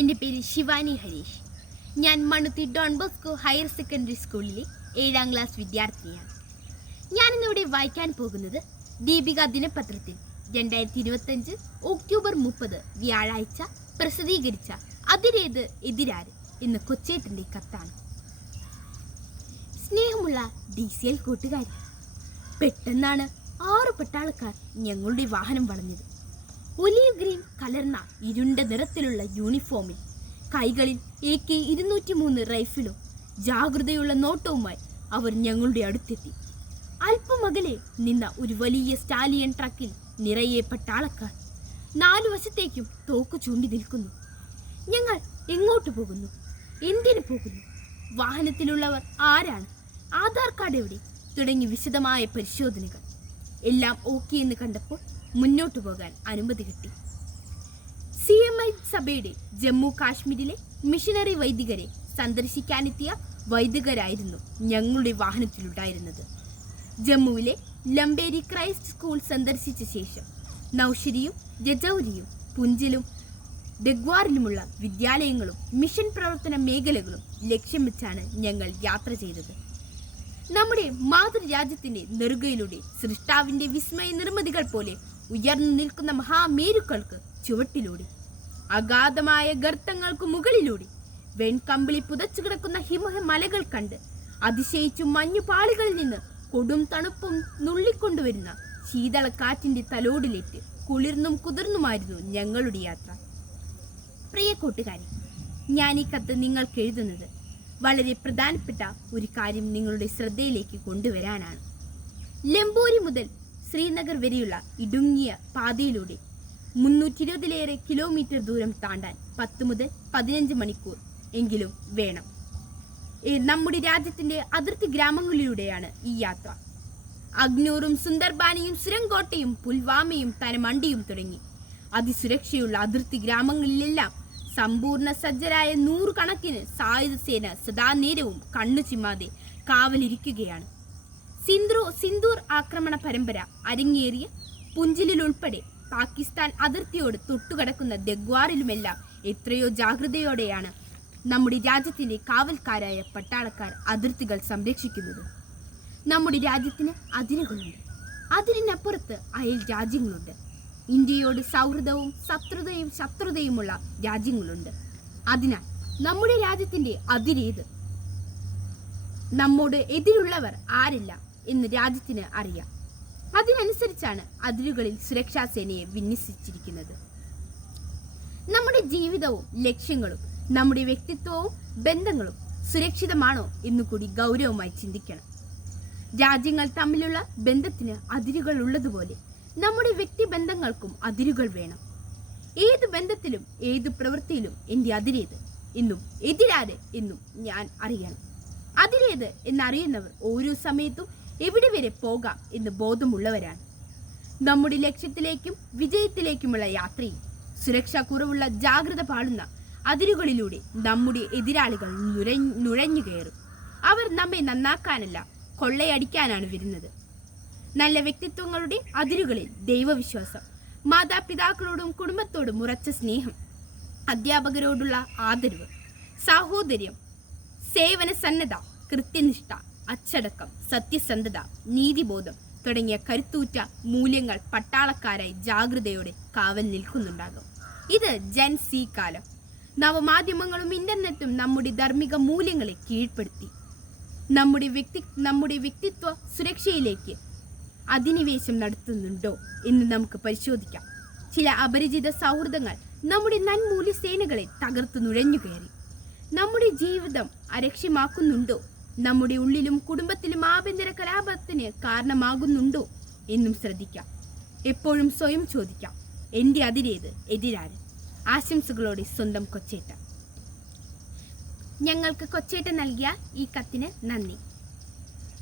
എന്റെ പേര് ശിവാനി ഹരീഷ്. ഞാൻ Mannuthy Don Bosco higher secondary സ്കൂളിലെ ഏഴാം ക്ലാസ് വിദ്യാർത്ഥിനിയാണ്. ഞാനിന്നിവിടെ വായിക്കാൻ പോകുന്നത് ദീപിക ദിനപത്രത്തിൽ രണ്ടായിരത്തി ഇരുപത്തഞ്ച് ഒക്ടോബർ മുപ്പത് വ്യാഴാഴ്ച പ്രസിദ്ധീകരിച്ച അതിരേത് എതിരാര് എന്ന കൊച്ചേട്ടന്റെ കത്താണ്. സ്നേഹമുള്ള ഡി സി എൽ കൂട്ടുകാരി പെട്ടെന്നാണ് ആറ് പട്ടാളക്കാർ ഞങ്ങളുടെ വാഹനം വളഞ്ഞത്. ഒലിവ് ഗ്രീൻ കലർന്ന ഇരുണ്ട നിറത്തിലുള്ള യൂണിഫോമിൽ കൈകളിൽ എ കെ ഇരുന്നൂറ്റി മൂന്ന് റൈഫിലും ജാഗ്രതയുള്ള നോട്ടവുമായി അവർ ഞങ്ങളുടെ അടുത്തെത്തി. അല്പം അകലെ നിന്ന ഒരു വലിയ സ്റ്റാലിയൻ ട്രക്കിൽ നിറയെ പട്ടാളക്കാർ നാലു വശത്തേക്കും തോക്ക് ചൂണ്ടി നിൽക്കുന്നു. ഞങ്ങൾ എങ്ങോട്ട് പോകുന്നു? എന്തിനു പോകുന്നു? വാഹനത്തിലുള്ളവർ ആരാണ്? ആധാർ കാർഡ് എവിടെ? തുടങ്ങി വിശദമായ പരിശോധനകൾ. എല്ലാം ഓക്കെ എന്ന് കണ്ടപ്പോൾ മുന്നോട്ട് പോകാൻ അനുമതി കിട്ടി. സി എം ഐ സഭയുടെ ജമ്മു കാശ്മീരിലെ മിഷനറി വൈദികരെ സന്ദർശിക്കാനെത്തിയ വൈദികരായിരുന്നു ഞങ്ങളുടെ വാഹനത്തിലുണ്ടായിരുന്നത്. ജമ്മുവിലെ ലംബേരി ക്രൈസ്റ്റ് സ്കൂൾ സന്ദർശിച്ച ശേഷം നൌഷരിയും രജൌരിയും പുഞ്ചിലും ഡെഗ്വാറിലുമുള്ള വിദ്യാലയങ്ങളും മിഷൻ പ്രവർത്തന മേഖലകളും ലക്ഷ്യം വെച്ചാണ് ഞങ്ങൾ യാത്ര ചെയ്തത്. നമ്മുടെ മാതൃരാജ്യത്തിന്റെ നെറുകയിലൂടെ സൃഷ്ടാവിന്റെ വിസ്മയ നിർമ്മിതികൾ പോലെ ഉയർന്നു നിൽക്കുന്ന മഹാമേരുക്കൾക്ക് ചുവട്ടിലൂടെ അഗാധമായ ഗർത്തങ്ങൾക്ക് മുകളിലൂടെ വെൺകമ്പിളി പുതച്ചു കിടക്കുന്ന ഹിമമലകൾ കണ്ട് അതിശയിച്ചു മഞ്ഞുപാളികളിൽ നിന്ന് കൊടും തണുപ്പും നുള്ളിക്കൊണ്ടുവരുന്ന ശീതള കാറ്റിന്റെ തലോടിലേറ്റ് കുളിർന്നും കുതിർന്നുമായിരുന്നു ഞങ്ങളുടെ യാത്ര. പ്രിയ കൂട്ടുകാരി ഞാൻ ഈ കത്ത് നിങ്ങൾക്ക് എഴുതുന്നത് വളരെ പ്രധാനപ്പെട്ട ഒരു കാര്യം നിങ്ങളുടെ ശ്രദ്ധയിലേക്ക് കൊണ്ടുവരാനാണ്. ലംബോരി മുതൽ ശ്രീനഗർ വരെയുള്ള ഇടുങ്ങിയ പാതയിലൂടെ മുന്നൂറ്റി ഇരുപതിലേറെ കിലോമീറ്റർ ദൂരം താണ്ടാൻ പത്ത് മുതൽ പതിനഞ്ച് മണിക്കൂർ എങ്കിലും വേണം. നമ്മുടെ രാജ്യത്തിന്റെ അതിർത്തി ഗ്രാമങ്ങളിലൂടെയാണ് ഈ യാത്ര. അഗ്നൂറും സുന്ദർബാനിയും സുരങ്കോട്ടയും പുൽവാമയും തനമണ്ടിയും തുടങ്ങി അതിസുരക്ഷയുള്ള അതിർത്തി ഗ്രാമങ്ങളിലെല്ലാം സമ്പൂർണ സജ്ജരായ നൂറുകണക്കിന് സായുധ സേന സദാ നേരവും കണ്ണു ചിമ്മാതെ കാവലിരിക്കുകയാണ്. സിന്ധു സിന്ദൂർ ആക്രമണ പരമ്പര അരങ്ങേറിയ പുഞ്ചിലുൾപ്പെടെ പാകിസ്ഥാൻ അതിർത്തിയോട് തൊട്ടുകിടക്കുന്ന ദഗ്വാറിലുമെല്ലാം എത്രയോ ജാഗ്രതയോടെയാണ് നമ്മുടെ രാജ്യത്തിന്റെ കാവൽക്കാരായ പട്ടാളക്കാർ അതിർത്തികൾ സംരക്ഷിക്കുന്നത്. നമ്മുടെ രാജ്യത്തിന് അതിരുകളുണ്ട്. അതിരിനപ്പുറത്ത് അയൽ രാജ്യങ്ങളുണ്ട്. ഇന്ത്യയോട് സൗഹൃദവും ശത്രുതയും ശത്രുതയുമുള്ള രാജ്യങ്ങളുണ്ട്. അതിനാൽ നമ്മുടെ രാജ്യത്തിന്റെ അതിരേത്? നമ്മോട് എതിരുള്ളവർ ആരില്ല എന്ന് രാജ്യത്തിന് അറിയാം. അതിനനുസരിച്ചാണ് അതിരുകളിൽ സുരക്ഷാ സേനയെ വിന്യസിച്ചിരിക്കുന്നത്. നമ്മുടെ ജീവിതവും ലക്ഷ്യങ്ങളും നമ്മുടെ വ്യക്തിത്വവും ബന്ധങ്ങളും സുരക്ഷിതമാണോ എന്ന് കൂടി ഗൗരവമായി ചിന്തിക്കണം. രാജ്യങ്ങൾ തമ്മിലുള്ള ബന്ധത്തിന് അതിരുകൾ ഉള്ളതുപോലെ നമ്മുടെ വ്യക്തിബന്ധങ്ങൾക്കും അതിരുകൾ വേണം. ഏത് ബന്ധത്തിലും ഏത് പ്രവൃത്തിയിലും എന്റെ അതിരേത് എന്നും എതിരാര് എന്നും ഞാൻ അറിയണം. അതിരേത് എന്നറിയുന്നവർ ഓരോ സമയത്തും എവിടെ വരെ പോകാം എന്ന് ബോധമുള്ളവരാണ്. നമ്മുടെ ലക്ഷ്യത്തിലേക്കും വിജയത്തിലേക്കുമുള്ള യാത്രയിൽ സുരക്ഷാ കുറവുള്ള ജാഗ്രത പാടുന്ന അതിരുകളിലൂടെ നമ്മുടെ എതിരാളികൾ നുഴഞ്ഞു കയറും. അവർ നമ്മെ നന്നാക്കാനല്ല കൊള്ളയടിക്കാനാണ് വരുന്നത്. നല്ല വ്യക്തിത്വങ്ങളുടെ അതിരുകളിൽ ദൈവവിശ്വാസം മാതാപിതാക്കളോടും കുടുംബത്തോടും ഉറച്ച സ്നേഹം അധ്യാപകരോടുള്ള ആദരവ് സാഹോദര്യം സേവന സന്നദ്ധ കൃത്യനിഷ്ഠ അച്ചടക്കം സത്യസന്ധത നീതിബോധം തുടങ്ങിയ കരുത്തൂറ്റ മൂല്യങ്ങൾ പട്ടാളക്കാരായി ജാഗ്രതയോടെ കാവൽ നിൽക്കുന്നുണ്ടാകും. ഇത് ജൻ സി കാലം. നവമാധ്യമങ്ങളും ഇന്റർനെറ്റും നമ്മുടെ ധാർമ്മിക മൂല്യങ്ങളെ കീഴ്പ്പെടുത്തി. നമ്മുടെ വ്യക്തി നമ്മുടെ വ്യക്തിത്വ സുരക്ഷയിലേക്ക് അധിനിവേശം നടത്തുന്നുണ്ടോ എന്ന് നമുക്ക് പരിശോധിക്കാം. ചില അപരിചിത സൗഹൃദങ്ങൾ നമ്മുടെ നന്മൂല്യ സേനകളെ തകർത്തു നുഴഞ്ഞു കയറി. നമ്മുടെ ജീവിതം അരക്ഷ്യമാക്കുന്നുണ്ടോ? നമ്മുടെ ഉള്ളിലും കുടുംബത്തിലും ആഭ്യന്തര കലാപത്തിന് കാരണമാകുന്നുണ്ടോ എന്നും ശ്രദ്ധിക്കാം. എപ്പോഴും സ്വയം ചോദിക്കാം. എന്റെ അതിരേത് എതിരാണ്? ആശംസകളോടെ സ്വന്തം കൊച്ചേട്ട ഞങ്ങൾക്ക് കൊച്ചേട്ട നൽകിയ ഈ കത്തിന് നന്ദി.